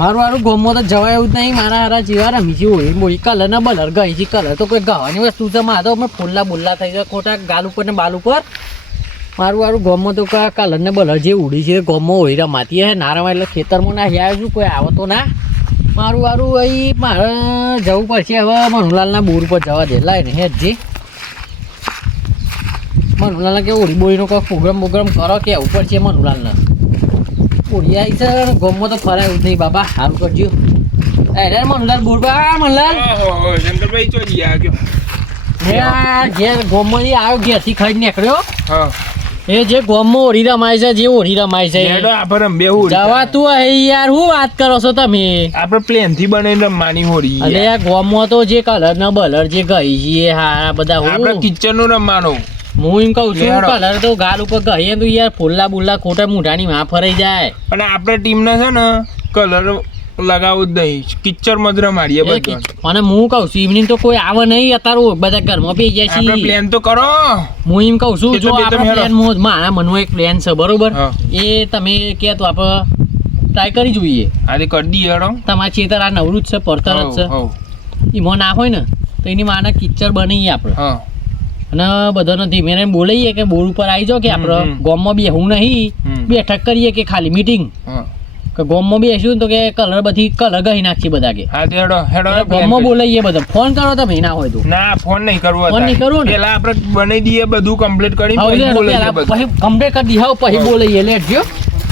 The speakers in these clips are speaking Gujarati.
મારું ગોમમાં તો જવાય એવું જ નહીં. મારા હારા જેવા રમી હોય મોડી કલર ના બલર ગઈ છે. કલર તો કોઈ ગવાની વસ્તુ છે. મારે તો ફૂલ્લા બુલ્લા થઈ જાય ખોટા ગાલ ઉપર ને બાલ ઉપર. મારું ગોમમાં તો કલર ને બલર જે ઉડી છે ગોમમાં હોય રમાતી હે ના રમાય એટલે ખેતરમાં ના હિયા છું કોઈ આવે તો ના. મારું અહીં મારે જવું પડશે હવે મનુલાલના બોર પર જવા દે લાય ને હેજી મનુલાલને કે ઓળી બોળીનો કોઈ પ્રોગ્રામ કરો કે ઉપર છે મનુલાલને ઓળી આવી છે ગોમમાં તો ફરાય એવું જ નહીં બાબા સારું કરજો. અરે મનુલાલ બોર પર મનુલાલ શંકરભાઈ ચોજી આવ્યો ઘેર ગોમમાં આવ્યો ઘેરથી ખાઈ નીકળ્યો. હા એ જે ગોમમાં ઓળી રમાય છે જે ઓળી રમાય છે જવા તું યાર હું વાત કરો છો તમે. આપણે પ્લેન થી બનાવીને રમવાની હોરી. અરે આ ગોમમાં તો જે કલર ના બલર જે ગઈ છે હા બધા આપણે કિચન નું રમવાનું. હું એમ કહું છું કલર તો ગાલ ઉપર ગઈ તો યાર ફૂલ્લા બુલ્લા ખોટા મૂઢાની માં ફરાઈ જાય. અને આપણે ટીમ ને છે ને કલર લગાવવું જ નહીં કિચરમાં જ રમાડીએ બધું. અને હું કહું છું ઇવનિંગ તો કોઈ આવે નહીં અત્યારે બધા ઘરમાં પી જાય છે. પ્લાન તો કરો. હું એમ કહું છું જો આપણા પ્લાન મારા મનમાં એક પ્લાન છે બરોબર એ તમે કે તો આપણે ટ્રાય કરી જોઈએ. આજે કરી દઈએ હેડો. તમારા ખેતર આ નવરું જ છે પડતર જ છે એમાં ના હોય ને તો એની માના કિચર બનાવીએ આપણે અને બધાને ધીમે ધીમે બોલાવીએ કે બોર ઉપર આવી જાઓ કે આપણે ગોમમાં બેહવું નહીં બેઠક કરીએ કે ખાલી મીટિંગ કે ગોમમાં બેસ્યું તો કે કલર બધી કલર ગઈ નાખી બધા કે હા હેડો હેડો ગોમમાં બોલાવીએ બધા ફોન કરો તમે ના હોય તો ના ફોન નહીં કરવો ફોન નહીં કરવો ને પેલા આપણે બનાવી દઈએ બધું કમ્પ્લીટ કરી પછી કમ્પ્લીટ કરી દઈએ પછી બોલાવીએ લેટજો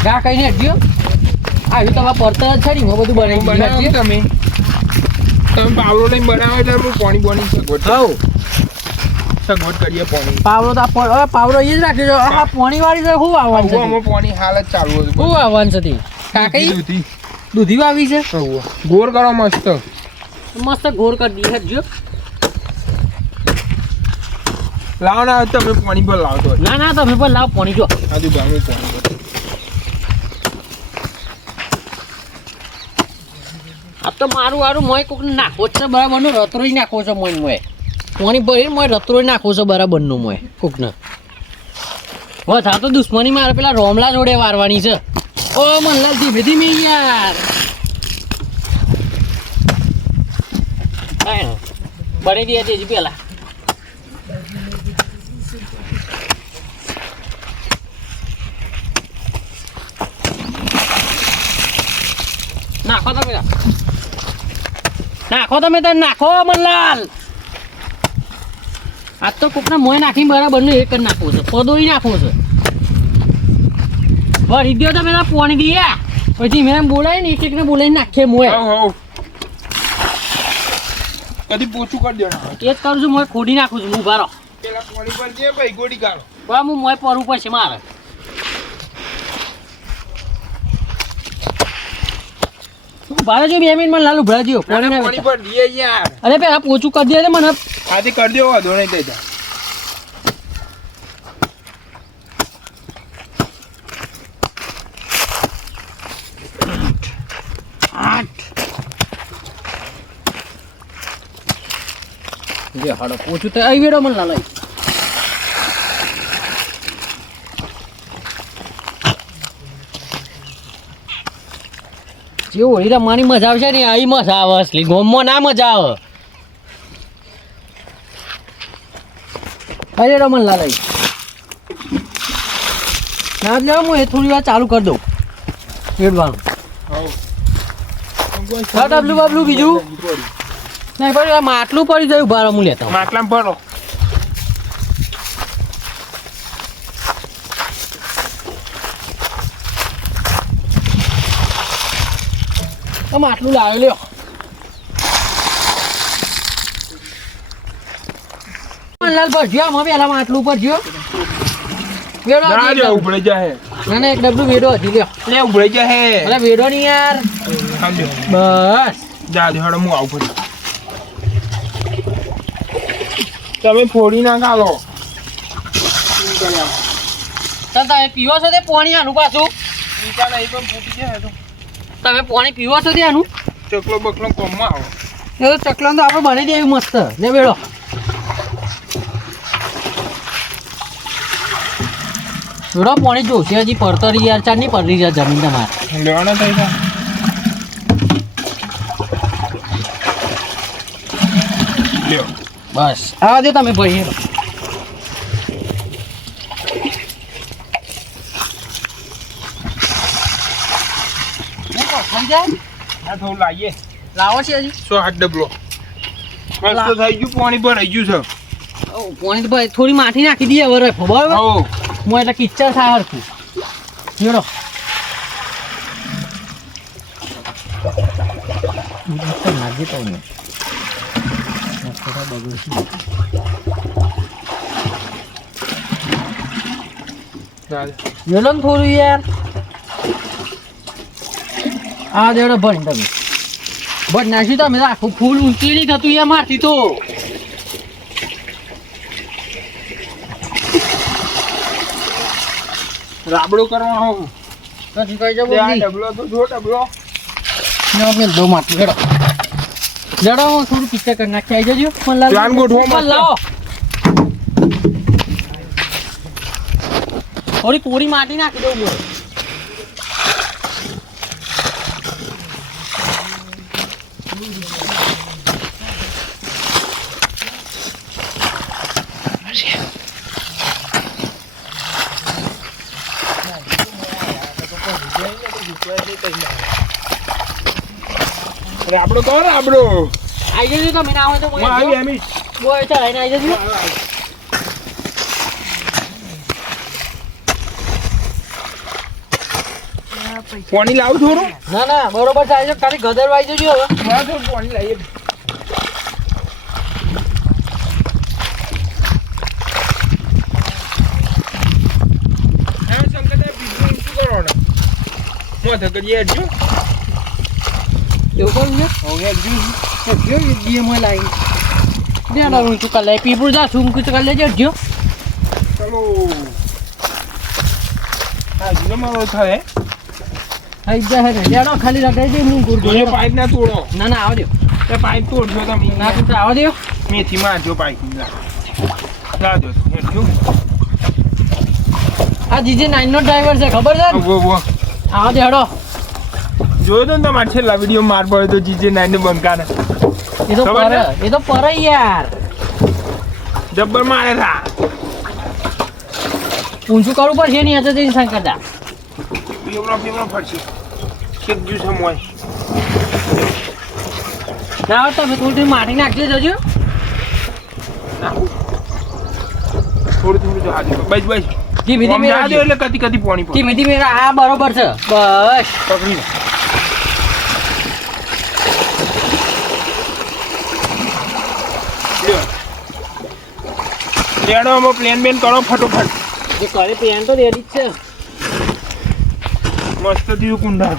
ગા કઈ લેટજો આવી તમારા પડતર જ છે ને બધું બનાવી તમે પાવડો લઈને બનાવો એટલે હું પાણી બોની સગવડ કરીએ પાણી પાવડો તો પાવડો એ જ રાખજો આ પાણી વાળી તો શું આવવાનું છે પાણી હાલ જ ચાલુ હતું શું આવવાનું છે કાકઈ દૂધી વાવી છે ગોળ કરો મસ્ત મસ્ત ગોળ કરી દઈએ જો લાવો ના તમે પાણી પર લાવતો ના તમે પણ લાવ પાણી જો આજુ ગામનું પાણી આ તો મારું મોય કોક નાખો છે બરાબર નો રતરોઈ નાખો છે મોય પાણી ભરીને મોય રતરોઈ નાખો છે બરાબર નું મોય કોકને બસ આ તો દુશ્મની મારે પેલા રોમલા જોડે વારવાની છે. ઓ મનલાલ ધીમે ધીમે યાર બની દે તેજી પેલા નાખો તમે તાર નાખો મનલાલ આજ તો કોકના મોય નાખીને બરાબર નું એક જ નાખવું છે પદોઈ નાખવું છે ભરી દો તમે પાણી દઈએ પછી મેં બોલાય ને એક ને બોલાવી નાખે મોય કદી પોચું કરી દેવાનું એ જ કરું છું મોય ખોડી નાખું છું હું ભારો પેલા પાણી પર દે ભાઈ ગોડી કાઢો બા હું મોય પર ઉપર છે મારે ભારે જો 2 મિનિટ મને લાલુ ભરા દો પાણી પર દે યાર અરે પેલા પોચું કરી દે મને આજે કરી દો વાંધો નહીં દેતા જે હાડો પોચું તો આવી વેડો મને લાલાઈ જે હોળી રમવાની મજા આવશે ને આવી મજા આવે અસલી ગોમમાં ના મજા આવે અરે રમન લાલાઈ ના લે હું એ થોડી વાર ચાલુ કરી દઉં વેડવાનું ડબલું બબલું બીજું નહીં પણ માટલું પડી જાય ઉભા હું લેતા માટલામાં ભરો માટલું લાવી લ્યો લાલ ભરજો આમાં પેલા માટલું ભરજો વેડો ઉભળે જાય ના એક ડબલું વેડો હજી લ્યો લે ઉભળે જાય અરે વેડો નહીં યાર બસ જા દે હડો હું આવું ફરી તમે ફોડી ના ગાલો તમે પીવો છો તે પાણી આનું પાછું નીચા નહીં પણ ફૂટી જાય તો તમે પાણી પીવો છો તે આનું ચકલો બકલો કોમમાં આવો એ તો ચકલાન તો આપણે બની દેવી મસ્ત ને વેડો વેડો પાણી જોશે હજી પડતર યાર ચાર નહીં પડી જાય જમીન તમારે લેવાના થઈ લ્યો બસ આવા દો તમે ભાઈ હેરો. આ થોડું લાવીએ લાવો છે હજી 108 ડબલો મસ્ત થઈ ગયું પાણી ભરાઈ ગયું છે પાણી તો ભાઈ થોડી માઠી નાખી દઈએ હવે રેફો બરાબર હો હું એટલે કિચ્ચર થાય હરખું હેડો. નાખી તો ને ચાલ હેડો ને થોડું યાર. આ દેડો ભણી તમે ભટ નાખ્યું તમે આખું ફૂલ ઊંચી નહીં થતું યાર મારથી તો. રાબડો કરવાનો પછી કઈ જવું આ નહીં. ડબલો તો જો ડબલો મેં દો માટલું હેડો હેડો હું થોડું પિક્ચર કરી નાખી આવી જજો મને લાગે પ્લાન ગોઠવો ઉપર મસ્ત. લાવો થોડી પૂરી માટી નાખી દઉં બોલ. રાબડો તો રાબડો આવી જજો તમે ના હોય તો હું આવી એમી બોય ચલાવીને આવી જજો. પાણી લાવું થોડું ના ના બરોબર થાય છે ખાલી ગદર વાઈ જજો હવે. થોડું પાણી લાવીએ હા શંકરભાઈ બીજું શું કરવાનું હું તો કરીએ હજુ એવું કરું છે હવે હજુ જો દી મને લાગી દે ના હું તું કાલે પીપુર જા છું કુછ કરી લેજો જો. ચલો હા જીનો મારો થાય આઈ જા હે ને જાડો ખાલી લગાઈ દે હું ગુડ જોજો પાઇપ ના તોડો ના ના આવો દો તે પાઇપ તોડજો તમે ના તું આવો દો. મેથી મારજો પાઇપ લાવજો હજુ આ જીજે 9 નો ડ્રાઈવર છે ખબર છે ને? વો આવો દે હેડો. જોયો તો ને તમારે છેલ્લા વિડીયો માર પડ્યો તો જીજે 9 ને બંકાને એ તો ખબર પર છે? એ તો પર યાર જબ્બર મારે થા ઊંચું કરવું પડશે નહીં હતો જઈને શંકરદા. પીવડો ફરશે શીખ જ્યુસ હોય ના હોય તમે થોડી માટી નાખજો જજો. થોડું જો હાજર બસ બસ ધીમે ધીમે આમ રાખજો. એટલે કદી કદી પાણી પડે ધીમે ધીમે આ બરોબર છે બસ. પકડી લો. લ્યો. લેડો આમાં પ્લેન બેન કરો ફટોફટ જે કરે પેન તો રેડી જ છે. મસ્ત થયું કુંડા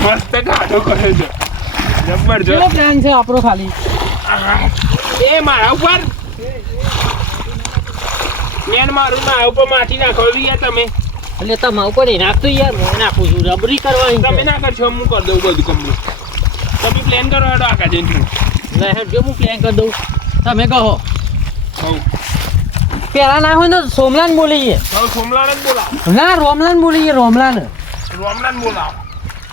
મસ્ત ગાડો કરે છે કેવો જબરજસ્ત પ્લાન છે આપણો ખાલી એ મારા ઉપર મેન મારું મારા ઉપર માટી નાખો યાર તમે એટલે તમારા ઉપર એ નાખતું યાર હું નાખું છું રબરી કરવાની તમે છે. ના કરશો હું કરી દઉં બધું કમ્પ્લીટ તમે પ્લાન કરો હેડો આગળ જઈને લે હેડ જો હું પ્લાન કરી દઉં તમે કહો. હવ પેલા ના હોય ને સોમલાન બોલીએ હવે સોમલાને જ બોલાવો ના રોમલાન બોલીએ રોમલાન. રોમલાને બોલાવો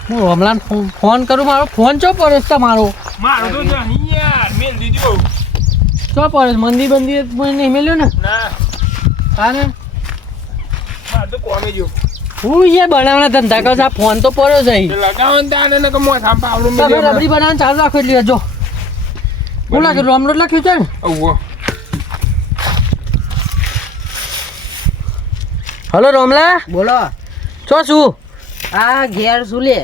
હું રોમલાન ફોન કરું મારો ફોન ચો પડે છે તમારો મારો તો નહીં યાર મેલ દીધો ચો પડે છે? મંદિર બંદિર નહીં મેલ્યો ને ના હા ને મારે તો કોમે જો હું એ બનાવવાના ધંધા કરો છો આ ફોન તો પડ્યો છે અહીં. લગાવો ને તાને ને કમો થામ પાવડો તમે રબડી બનાવવાનું ચાલુ રાખો એટલે જો હું લાગે રોમલોટ લખ્યું છે ને. ઓવો હલો રોમલા બોલો છો શું આ ઘેર શું લે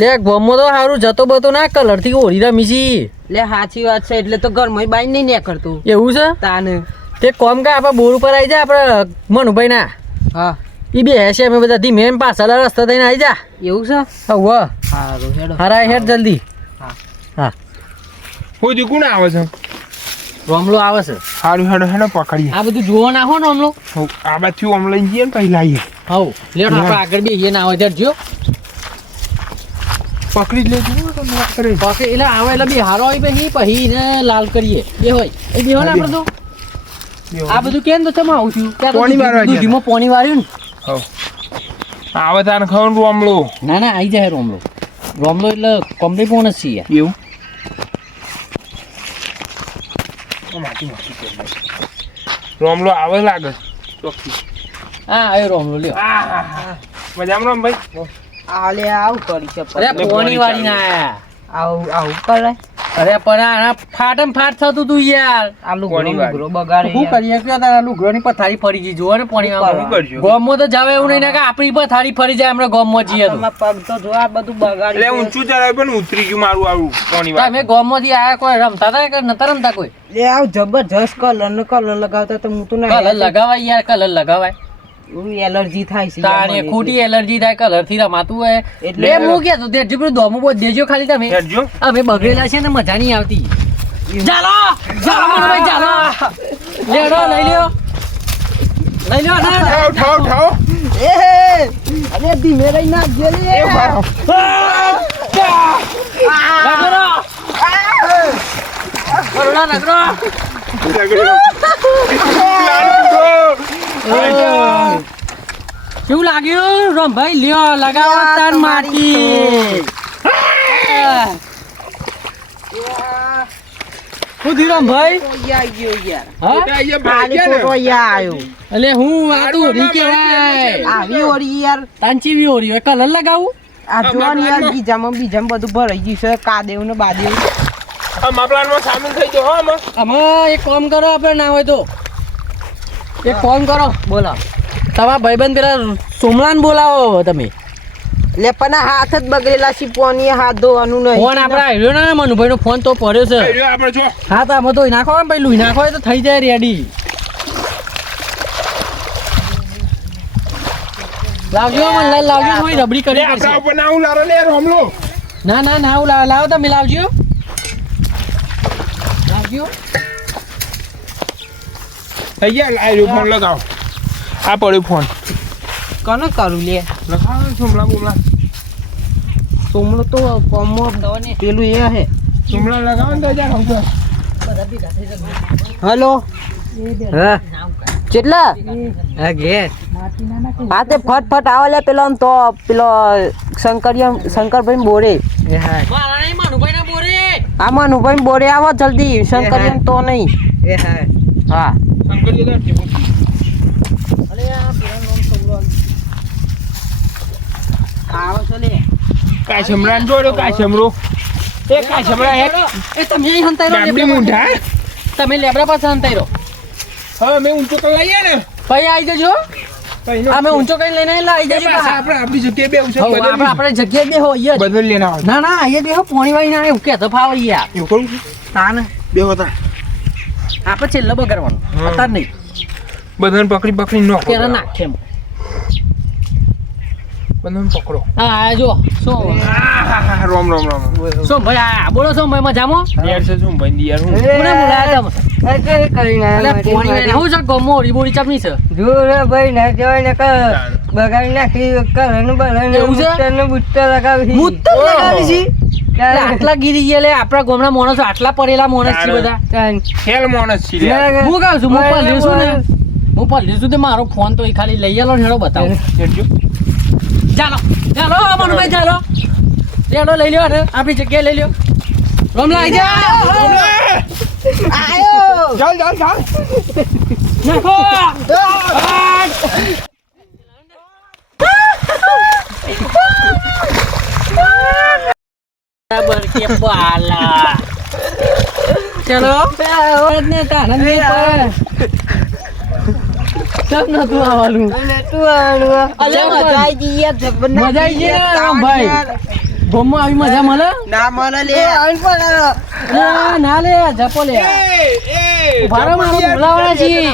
લે ગમો તો સારું જતો બતો ના કલર થી ઓરી રમી છી. લે સાચી વાત છે એટલે તો ઘરમાં બાઈ નહીં નીકળતું એવું છે તાને તે કોમ કા આપણે બોર ઉપર આવી જા આપણે મનુભાઈ ના હા ઈ બે હશે અમે બધા ધીમે એમ પાછળ રસ્તા થઈને આવી જા. એવું છે હવે સારું હેડો હારા હેડ જલ્દી. હા. હા હું દીકું ના આવે છે રોમલો આવે છે સારું હેડો હેડો પકડીએ આ બધું જોવો ના હો રોમલો. હવ, આ બાજુ આમ લઈને જઈએ ને પછી લાવીએ હવ લેટ આપણે આગળ બેસીએ ના આવે ત્યાં જો પકડી જ લેજો ને તો ના કરે બાકી એટલે આવે એટલે બી હારો હોય પછી એને લાલ કરીએ બે હોય એ બે હોય ને આપણે તો આ બધું કેમ તો તમે આવું છું પોણી વાળવા ગયા દૂધીમાં પોણી વાળ્યું ને હવ આવે તાને ખબર રોમલો ના ના આવી જાય રોમલો. રોમલો એટલે કોમ્બી બોનસ છે યાર. એવું રોમલો આવે લાગે ચોખ્ખી. હા આવ્યો રોમલો લ્યો. મજામાં રામ ભાઈ? આલે આવું કરી છે અરે પોણી વાળી ના આયા. આવું કરે અરે પણ આ ફાટમ ફાટ થતું તું યાર. આ કોની વાત? લુગડો બગાડે શું કરીએ કે તારા લુગડોની પથારી ફરી ગઈ જોવો ને પાણી શું કરજો? ગોમમાં તો જાવે એવું નહીં ને કે આપણી પથારી ફરી જાય હમણાં ગોમમાં જઈએ તો. આમાં પગ તો જો આ બધું બગાડી એટલે ઊંચું ચડાવ્યું પણ ઉતરી ગયું મારું આવું કોની વાત. તમે ગોમમાંથી આયા કોઈ રમતા હતા કે નતા રમતા કોઈ? લે આવ જબરજસ્ત કલર લગાવતા તો હું તો કલર લગાવાય યાર, કલર લગાવાય. એલર્જી થાય છે તારે ખોટી એલર્જી થાય કલર થી રમાતું હોય એટલે હું કહેતો તે જેટલું દોમું બોલ દેજો ખાલી તમે. હેડજો. અમે બગડેલા છે ને મજા નહીં આવતી. ચાલો ચાલો મનભાઈ ચાલો લેડો લઈ લ્યો લઈ લ્યો ના ઠાવ ઠાવ ઠાવ. એ અરે ધીમે રહી ના જે લે એ મારો. રગડો બરોડા રગડો. કેવું લાગ્યું રમભાઈ? લ્યો લગાવો તાર માટી. શું થયું રમભાઈ? હા એટલે હું આ તો હોરી કહેવાય. તાંચી હોરી હોય કલર લગાવું. બીજામાં બધું ભરાઈ ગયું છે કાદેવ ને બાદેવ. માપલાનમાં સામેલ થઈ ગયો હો આમાં. આમાં એક કામ કરો આપણે ના હોય તો એક ફોન કરો. બોલો તમારા ભાઈબંધ પેલા સોમલાન બોલાવો તમે. લે પણ આ હાથ જ બગડેલા છે પોની હાથ ધોવાનું નહીં. ફોન આપણે આવ્યો ને મનુભાઈ નો ફોન તો પડ્યો છે. આયરો આપણે જો. હા તો આમાં ધોઈ નાખો ને પછી લુઈ નાખો તો થઈ જાય રેડી. લાવજો મને લાવજો થોડી રબડી કરી આપણા પડશે. ઉપર ના ઉલારો લે રોમલો. ના ના ના લાવો તમે લાવજો લાવજો. થઈ ગયા આયરો ફોન લગાવો. આ પડ્યો ફોન કોને કરું લે લગાવો સુમલા બોમલા. સોમલો તો કોમો પેલું એ હે. સુમલા લગાવો ને તો જા આવજો. હેલો હા કેટલા હા ઘેર હા તે ફટફટ આવે લે પેલો આમ તો પેલો શંકરભાઈ બોરે મારા નહીં મનુભાઈ ના બોરે. આ મનુભાઈ બોરે આવો જલ્દી શંકરિયન તો નહીં હા શંકર જતા છે. આવો છો લે કાય સમરાન જોડો કાય સમરો. એ કાય સમરા હે. એ તમે અહીં હંતાઈ રહો ગામડી મુંઢા. તમે લેબડા પાસે હંતાઈ રહો હા મેં ઊંચો કરી લઈએ ને. ભાઈ આવી જજો. કઈનો અમે ઊંચો કઈ લઈને આવી જજો પાછા આપણે આપણી જગ્યાએ બે ઉછળ આપણે જગ્યાએ બે હોય જ. બદલ લેના આવે. ના ના અહીંયા બે પોણી વાળી ના એવું કે તો ફાવે યાર. એવું કરું છું. તાને બે હતા આપણે છેલ્લે બગાડવાનું અત્યારે નહીં. બધાને પકડી પકડી નો પેલા નાખે એમ. બધાને પકડો. હા જો શું રોમ રોમ રોમ. શું ભાઈ આ બોલો શું ભાઈ મજામાં? યાર છે શું ભાઈ યાર હું. કોને બોલાયા તમે? અલે પોણી વાળી હું છે ગમો ઓરી બોરી ચપની છે. બગાડી નાખી એવું છે? બુટ્ટા લગાવી મુત્તર લગાવી છે. એટલે આટલા ગીરી ગયા લે આપણા ગામના માણસો આટલા પડેલા માણસ છે બધા. ખેલ માણસ છે યાર. હું કહું છું હું પલ્લી છું ને હું પલ્લી છું તે મારો ફોન તો એ ખાલી લઈ આલો ને હેડો બતાવો. હેડજો. ચાલો ચાલો મનુભાઈ ચાલો લેડો લઈ લ્યો ને આપણી જગ્યાએ લઈ લ્યો. રમલા આવી જા આયો ચાલ ચાલ ચાલ. નાખો. બરાબર કે બાલા ચલો ને તારણ નહીં પડે. સબ નતું આવવાનું. અલે મજા આવી ગઈ યાર જબરદસ્ત. મજા આવી ગઈ ને રામભાઈ ગોમમાં આવી મજા મળે ના મને લે ના લે જપો લે ઉભારો મારો બોલાવાના છીએ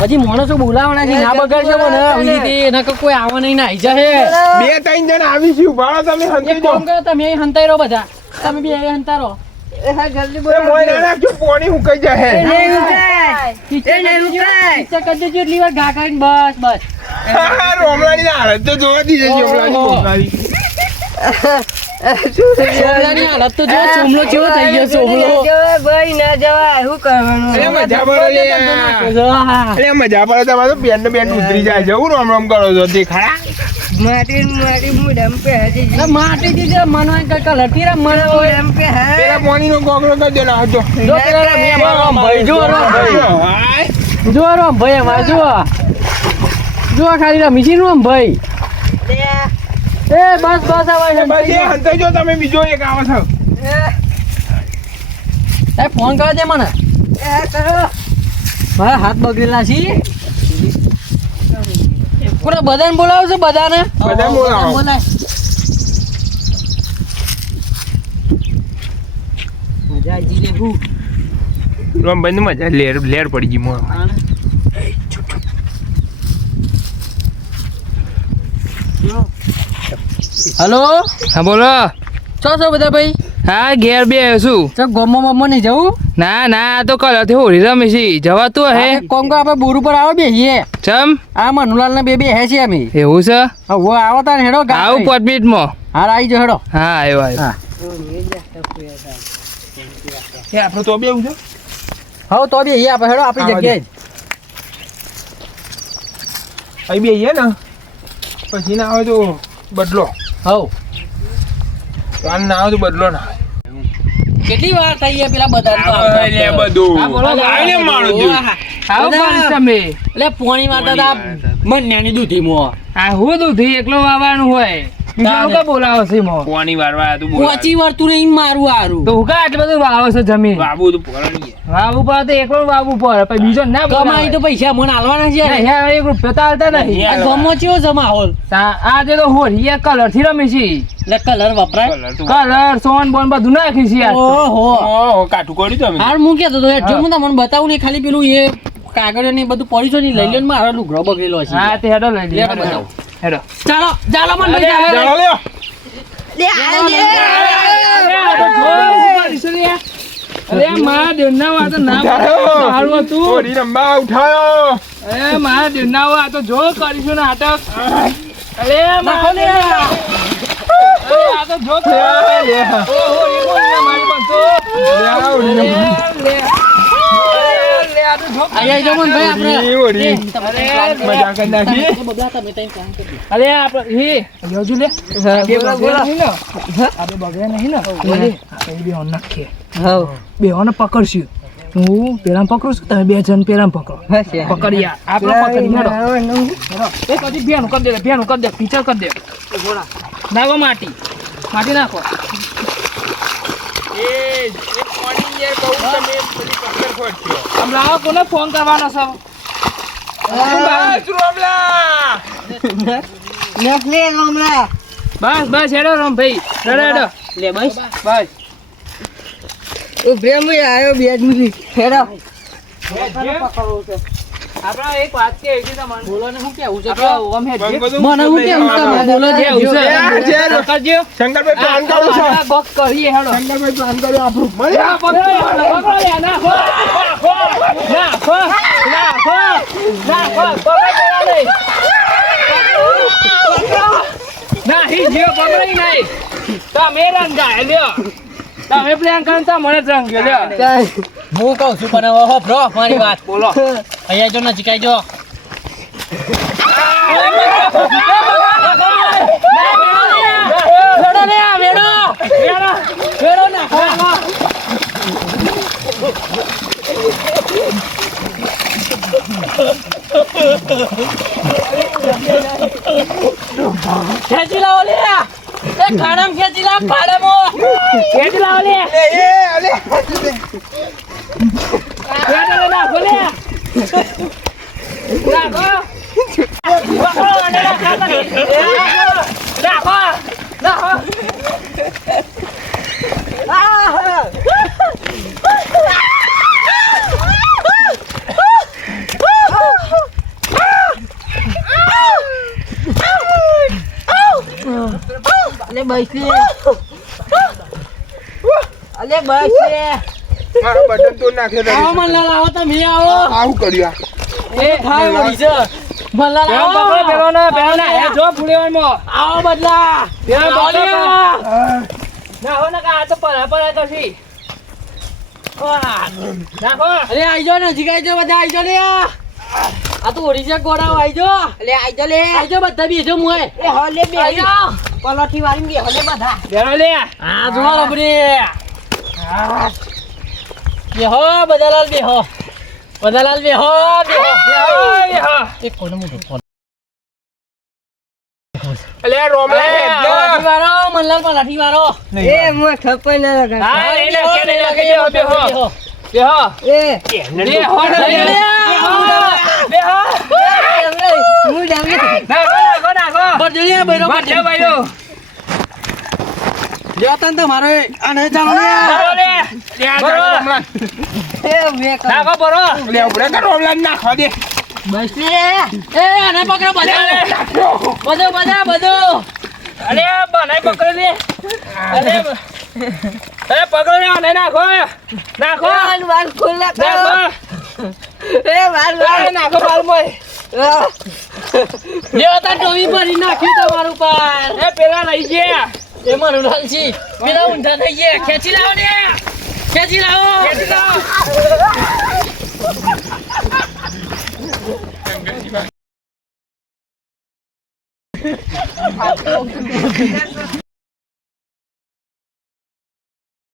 હજી માણસો બોલાવાના છે ના બગાડશો મને આવી રીતે એના કોઈ આવા નહીં ના આઈ જાય બે ત્રણ જણ આવી છે ઉભા તમે એક હંતી કામ કરો તમે અહીં હંતાઈ રહો બધા તમે બે અહીં હંતા રહો જલ્દી મોય ના નાખજો પોણી હુકાઈ જાય પિક્ચર કરી દેજો એટલી વાર ઘા કરીને બસ બસ રોમલાની હાલત તો જોવા દીધી છે રોમલાની. સોમલાની હાલત તો જો સોમલો કેવો થઈ ગયો સોમલો ભાઈ ના જવાય શું કરવાનું અરે મજા પડે લે. અરે મજા પડે તમારે તો બેન ને બેન ઉતરી જાય છે. હું રોમ રોમ કરો છો દેખાડા. માટી મુડમ પે હજી એટલે માટી દીધી મનવાય કઈ કલર થી રે મને હોય મુડમ પે હે પેલા પાણીનો ગોગળો કરી દે ના જો જો પેલા રમ્યા મારો ભાઈ જો રોમ ભાઈ અમાર જો ખાલી રમી છે રોમ ભાઈ એ બસ આવે બસ એ હંતે જો તમે બીજો એક આવો છો એ ફોન કરો દે મને મારા હાથ બગડેલા છે પૂરા બધાને બોલાવો છો બધાને બધાને બોલાવો. બોલાય મજા આવી લે હું રોમભાઈ ને મજા લેર પડી ગઈ મોં હલો હા બોલો છો બધા ભાઈ હા ઘેર બે શું તો ગમો મમ્મો નહીં જવું ના ના આ તો કલરથી હોળી રમે છે જવાતું હે કોમ કો આપણે બોર ઉપર આવો બેહીએ ચમ આ મનુલાલ ને બે હે છે અમે એવું છે હવે આવો તાર હેડો આવું 5 મિનિટમાં હાર આવી જો હેડો હા આવ્યો આવ્યો હા એ આપણે તો બે એવું છે હવે તો બેહીએ આપણે હેડો આપણી જગ્યાએ જ અહીં બે ને પછી ના આવે તો બદલો હવ આન ના આવે તો બદલો ના કેટલી વાર થઈ છે પેલા બધા આવે લે બધું હા, બોલો, બોલો. આઈને મારું દઉં. આવું પણ તમે એટલે પોણી મારતા તા મન્યાની દૂધી મો આ હું દૂધી એકલો વાવવાનું હોય બીજા લોકો બોલાવો છે મો પોણી વારવા આ તો બોલાવે. પોચી વાર તું નહીં મારું હારું તો હું કા આટલું બધું વાવો છે જમીન બાબુ તો પોરાણી છે. વાવવું પડે તો એકલો વાવવું પડે પછી બીજો ના કમાઈ તો પૈસા મને હાલવાના છે ના, યાર, 1 રૂપિયો તો હાલતા નહીં આ ગમો ચેવો જમા હોલ આજે તો હોળી કલર થી રમી છે એટલે કલર વપરાય કલર તો કલર સોન બોન બધું નાખી છે યાર ઓહો ઓહો, કાઠું કર્યું તમે હાર હું કેતો તો હેડ જો હું તમને બતાવું ને ખાલી પેલું એ કાગળ ને બધું પડ્યું છે ને લઈ લ્યો ને મારો લુગડો બગડેલો છે હા તે હેડો લઈ લે લે બતાવો. હેડો ચાલો ચાલો મન ભાઈ ચાલો. ચાલો લ્યો. અરે મારા દેવના આ તો ના સારું હતું હોળી રમવા ઉઠાયો અરે મારા દેવના આ તો જો કરીશું નાટક અરે નાખો લે. આ તો જો લે, લે. ઓહો એ બોલ મારી બનતો લે, આ હોળી લે રમવા. લે આ તો જો આયા જો મન ભાઈ આપણે હોળી, હોળી. મજા કરી નાખી. અરે આપણે એ જોજુ લે બોલા નહીં ને આપણે બગડ્યા નહીં ને બોલે આપણે બે હોન નાખીએ હવ બે હોન પકડશું હું પેલા પકડું છું તમે 2 જણ પેલા પકડો પકડી આપણે પકડી હેડો એ કદી ભેનું કરી દે પીછળ કરી દે નાખો માટી નાખો એ પોણી યાર બહુ તમે બધી પકડ ખોટશો. આમ લાવો કોને ફોન કરવાનો છે બસ, રોમલા. બસ હેડો રામ ભાઈ હેડો લે બસ બસ પ્રેમ આવ્યો બે મિનિટ હેડો આપણા એક વાત કે એવી તમને બોલો ને હું કેવું છે આપણા ઓમ હેડ બંધ બધું. મને હું કેવું તમે બોલો જે કેવું છે યાર. કરજો શંકરભાઈ પ્લાન કરો છો. આ બોક્સ કરીએ હેડો શંકરભાઈ પ્લાન કર્યો આપણું. તમે પ્લાન કરો તો મને જ રંગ લ્યો હું કહું છું પણ હવે હોભળો મારી વાત બોલો અહીંયા જો નજીક આવી જો વેડો ને આ વેડો નાખો ખેંચી લાવો લે એ ખાડામ ખેંચી લાવ ખાડામો ખેંચી લાવો લે વેડો નાખો લે અલે બસ લે અલે બસ લે મારો બટન તો નાખ્યો આવો તારી. મનલાલ આવો તમે આવો આવું કર્યું આ. એ થાય મરી છે મનલાલ આવો જો ફૂલેવામાં આવો બદલા આવો લે. નાખો ને આ તો પરા તો છે નાખો અરે આઈ જાઓ નજીક આઈ જાઓ બધા આઈ જાઓ લે આ તો ઓરિજિનલ ગોળાઓ આઈજો લે આઈજો લે આઈજો બધા બેજો મોય એ હો લે બે આઈજો પલોઠી વાળી બે હો લે બધા બેરો લે હા જો લબરી બેહો બદાલાલ બેહો બદાલાલ બેહો બેહો એક કોનો મોટો ફોન અલે રોમલા લાઠી વાળો મનલાલ પર લાઠી વાળો એ મો થપ્પઈ ન લગા હા લે લે કે લે બેહો બેહો બેહો એ બેહો બેહો હું ડામી નાગો નાગો બરજણીયા બૈરો બાજે ભાઈઓ જોતન તો મારો આને ચાલો ને બરો લે બરો રોમલા એ મે નાગો બરો લે ઉભરે તો રોમલા નાખવા દે બસ લે એ આને પકડો બધો બધો બધો બધો અરે બનાઈ પકડ લે અરે અરે પકડ લે અને નાખો નાખો વાર ખુલ્લા નાખો એ વાર અરે નાખો બાલ મોય જોતન ટોવી ભરી નાખી તમારું પર એ પેલા લઈ ગયા એ મારું લાલજી પેલા ઊંધા થઈ ગયા ખેંચી લાવો ને ખેંચી લાવો ખેંચી લાવો